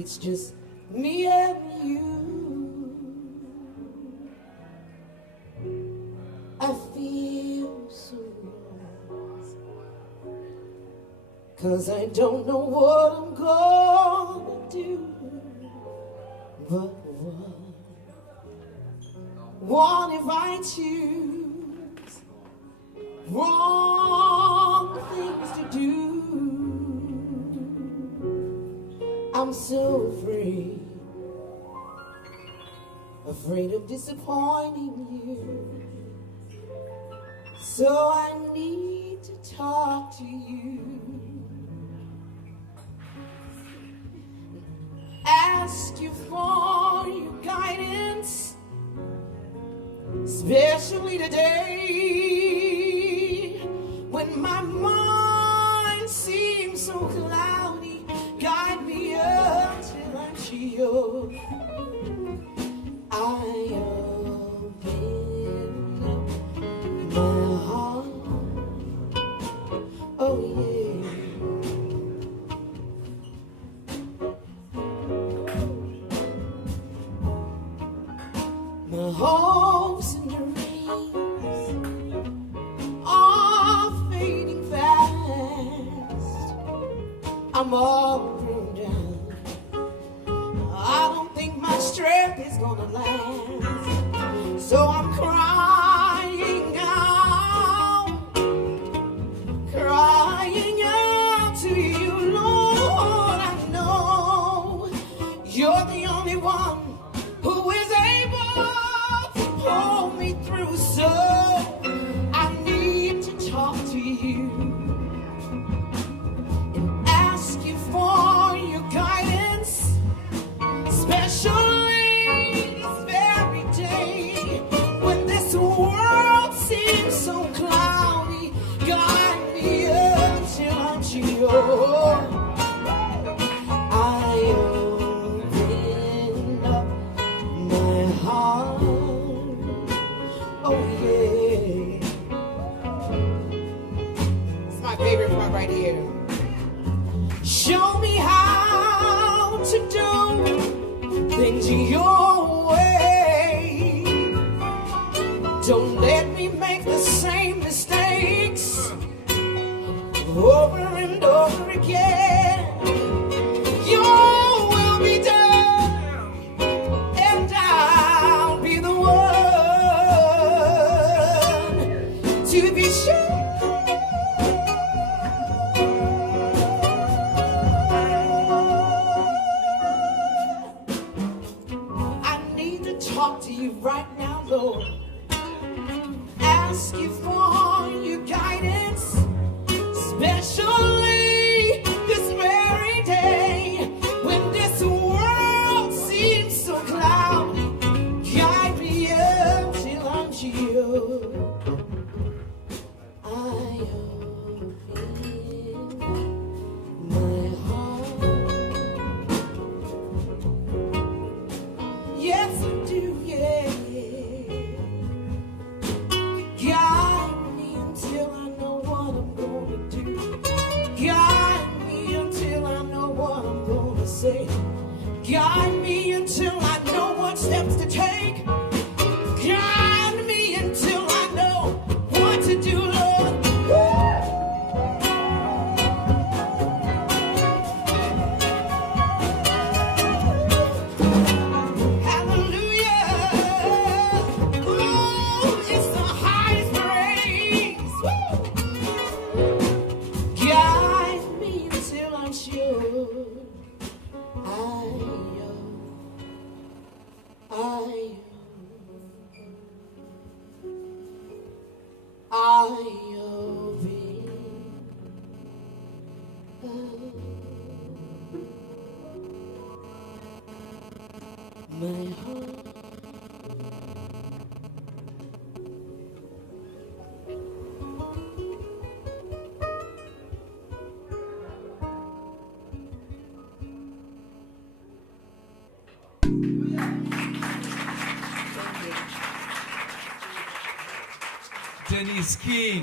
It's just me and you. I feel so lost, 'cause I don't know what I'm gonna do. But what if I choose wrong things to do? I'm so afraid of disappointing you. So I need to talk to you, ask you for your guidance, especially today when my mind seems so cloudy. Guide me until I'm sure I open up my heart. Oh yeah. My hopes and dreams are fading fast. I'm all thrown down. I don't think my strength is gonna last. So I'm crying out to you, Lord. I know you're the only one who is able to pull me through. So I need to talk to you and ask you for your guidance, especially this very day when this world seems so cloudy. Guide me until I'm sure I open up my heart. Oh yeah. It's my favorite part right here. Show me how to do things your way. Don't let me make the same mistakes over and over again. Your will be done, and I'll be the one to be sure. Talk to you right now, Lord. Ask you for your guidance, especially this very day when this world seems so cloudy. Guide me until I'm sure I open my heart. Yes, I do, yeah. Guide me until I know what I'm gonna do. Guide me until I know what I'm gonna say. Guide me until I know what steps to take. Guide me until I know what to do, Lord. My heart. Denise King.